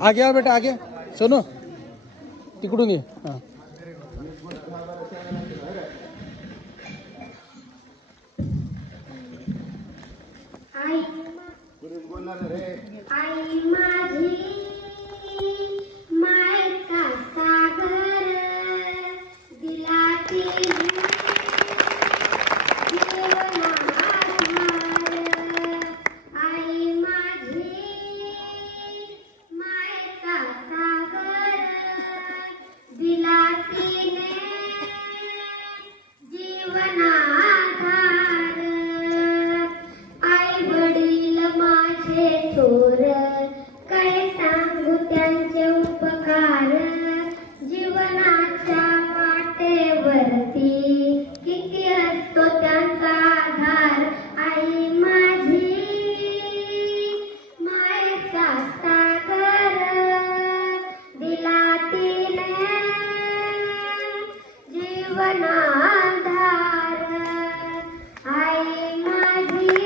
आगे आ बेटा आगे सोनू तिकडून ये हाँ आई माझी मायेचा सागर दिलाती आई माझी मायेचा सागर दिलातीने जीवनाधार आई वडील माझे थोर काय सांगू त्यांचे उपकार जीवनाच्या वाटेवरती किती असतो त्यांचा आधार आई माझी मायेचा सागर दिला तिने जीवनाधार आई माझी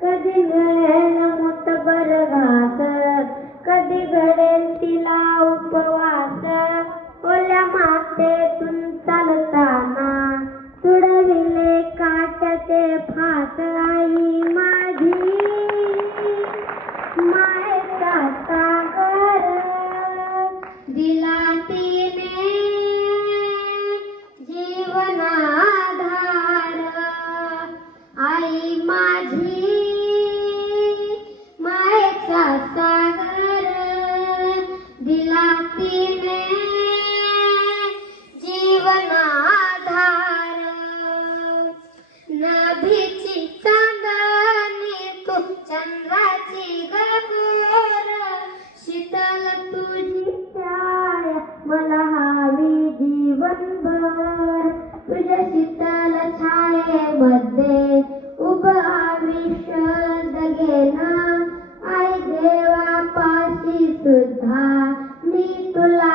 कधी घडेल मोठबर घास कधी घडेल तिला उपवास ओल्या मातेतून चालताना तुडविले काट्याचे फास आई माझी मायेचा सागर दिला तिने जीवनाधार आई माझी मायेचा सागर दिला तिने जीवनाधार नभीची चांदणी तू चंद्राची गगोर शीतल तुझी छाया मला हवी जीवनभर तुझ्या शीतल छायेमध्ये उभं आयुष्य जगेना आई देवापाशी सुद्धा मी तुला